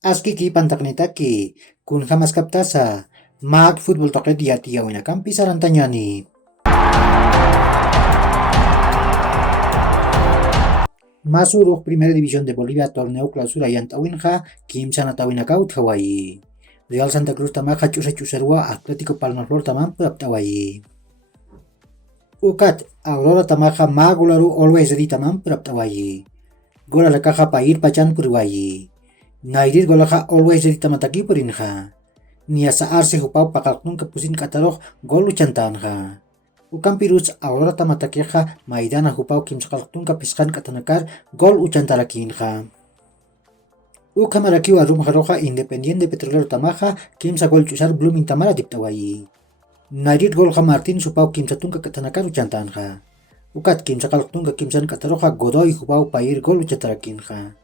Aski ki pantaknitaki, kun jamas kaptasa, mag fútbol toque dia tia wina kampi sarantanyani. Masuruk Primera División de Bolivia torneo clausura yantawinja Kim Sanatawinakaut Hawaii. Real Santa Cruz tamaja chusa chusarua Atlético Palmaflor tamam Hawaii. Ukat Aurora tamaja magularu always ready tamam Hawaii. Gola la caja pair pachan Purwayi. Nairir golaja always ready tamataki purinja. Niasa arse hupau pakalknun kepusin katarok gol uchantanja. Ukan pirus Aurora tamatakeja maidana hupau kim sakalktun kapiskan katanakar gol uchantarakinja. Ukamaraki warum jaroja Independiente Petrolero tamaja kim sa gol chusar Blooming tamara diptawayi. Nairit gol ja Martin supau kim satun katanakar uchantanja. Ukat kim sakalktun kimsan kataroja Godoy hupau pair gol uchantarakinja.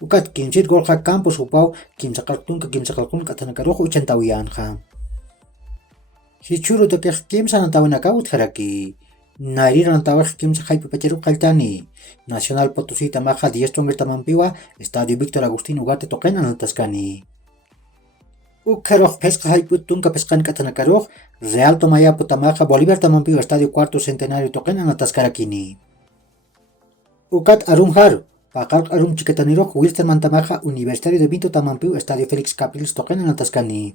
Ukat kimsit gol ja Campos hupau kim sakalktun katanakaroja uchantawiyanja. Hichuru toke kim sanantawinakaut haraki. Nairi rantawaj kim sa jaipi pacheru kaltani. Nacional Potosí tamaja 10 tonger tamampiwa Estadio Víctor Agustín Ugarte toquen analtaskani. Ukaroj pesca jaiput tunka pescan katanakaroja Real Tomayapo tamaja Bolívar tamampiwa Estadio Cuarto Centenario toquen analtaskarakini. Ukat arumjar Pakalk arum chiketaniroj Wilstermann tamaja Universitario de Vinto tamampiwa Estadio Félix Capriles toquen analtaskani.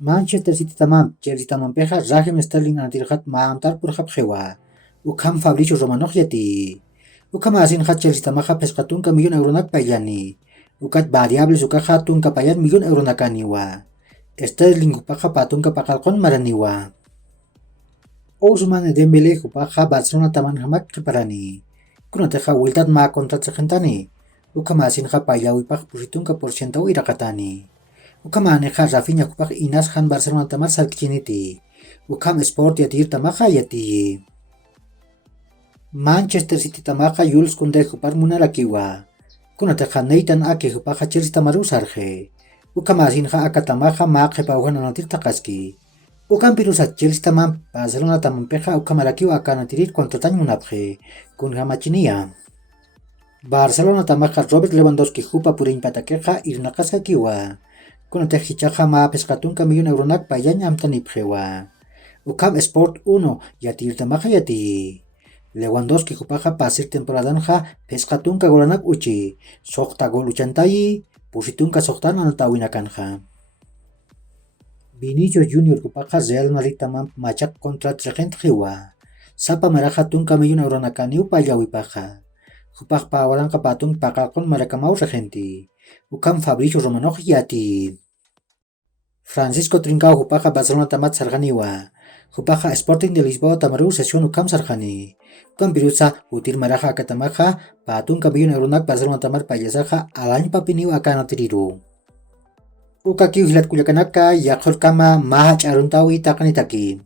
Manchester City tamam, Chelsea tamam peja, Raheem Sterling anatirjat maamtar purjap jewa. Ukam Fabricio Romanov yati. Ukam asin hat Chelsea tamaja pescatun ka millón euronak payani. Ukat variables ukaja tun ka payan millón euronakaniwa. Sterling upaja patun ka pakalkon maraniwa. Ousmane Dembele upaja Barcelona taman hamak keparani. Kunateja wiltat ma kontrat sejentani. Ukam asin ha payawi paj pusitun ka porciento irakatani. Ukam aneja Rafinha kupaj Inas han Barcelona tamar sarkichiniti. Ukam Sport yatir tamaja yati. Manchester City tamaja Jules Koundé kupar munarakiwa. Kunateja Nathan Ake kupaja Chelsea tamaru sarje. Ukam asinja akatamaja maaqje paujan anatir takaski. Ukam pirusa Chelsea tamam Barcelona tamam peja ukam arakiwa akanatirir kontratañ munapje. Kun hamachinia. Barcelona tamaja Robert Lewandowski jupa purin patakeja irnakaska kiwa. Kuna tejichaja ma pescatun ka millón euronak payan amtanipjewa. Ukam Sport 1 yatir tamaja yati. Lewandowski jupaja pasir temporadanja pescatun ka golanak uchi. Sokta gol uchantayi, pusitun ka soktan anatawinakanja. Vinicius Junior jupaja Real Madrid tamam machak kontrat regent jiwa. Sapa maraja tun ka millón euronakaniu payawipaja. Jupaj pawalan ka patun pakalkon marakamau regenti. Ukam Fabricio Romanov yati. Francisco Trincao jupaja Barcelona tamat sarganiwa. Jupaja Sporting de Lisboa tamaru sesión ukam sargani. Ukam pirusa utir maraja akatamaja patun ka millón euronak Barcelona tamar payasaja alañ papiniwa akanatiriru. Uka kiu hilat kuyakanaka yakor kama mahach aruntawi takanitaki.